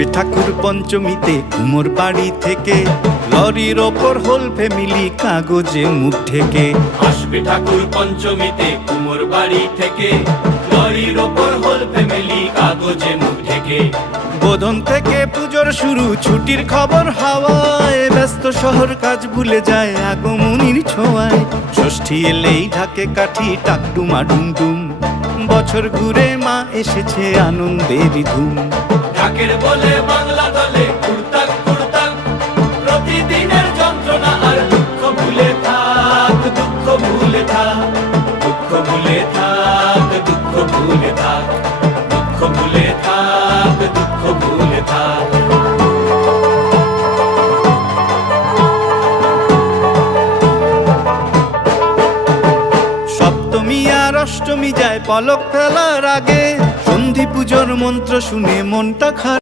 আসবে ঠাকুর পঞ্চমীতে কুমোর বাড়ি থেকে, লরির ওপর হোল ফ্যামিলি কাগজে মুখ ঢেকে। আসবে ঠাকুর পঞ্চমীতে কুমোর বাড়ি থেকে, লরির ওপর হোল ফ্যামিলি কাগজে মুখ ঢেকে। বোধন থেকে পুজোর শুরু, ছুটির খবর হাওয়ায়, ব্যস্ত শহর কাজ ভুলে যায় আগমনীর ছোঁয়ায়। ষষ্ঠী এলেই ঢাকে কাঠি টাকডুমা ডুমডুম, বছর ঘুরে মা এসেছে আনন্দের ধুম। ঢাকের বলে বাংলা দলে কুড়তাক কুড়তাক, প্রতিদিনের যন্ত্রণা আর দুঃখ ভুলে থাক, দুঃখ ভুলে থাক, দুঃখ ভুলে থাক, দুঃখ ভুলে থাক, দুঃখ ভুলে থাক, দুঃখ ভুলে থাক। সপ্তমী আর অষ্টমী যায় পলক ফেলার আগে, সন্ধি পুজোর মন্ত্র শুনে মনটা খারাপ।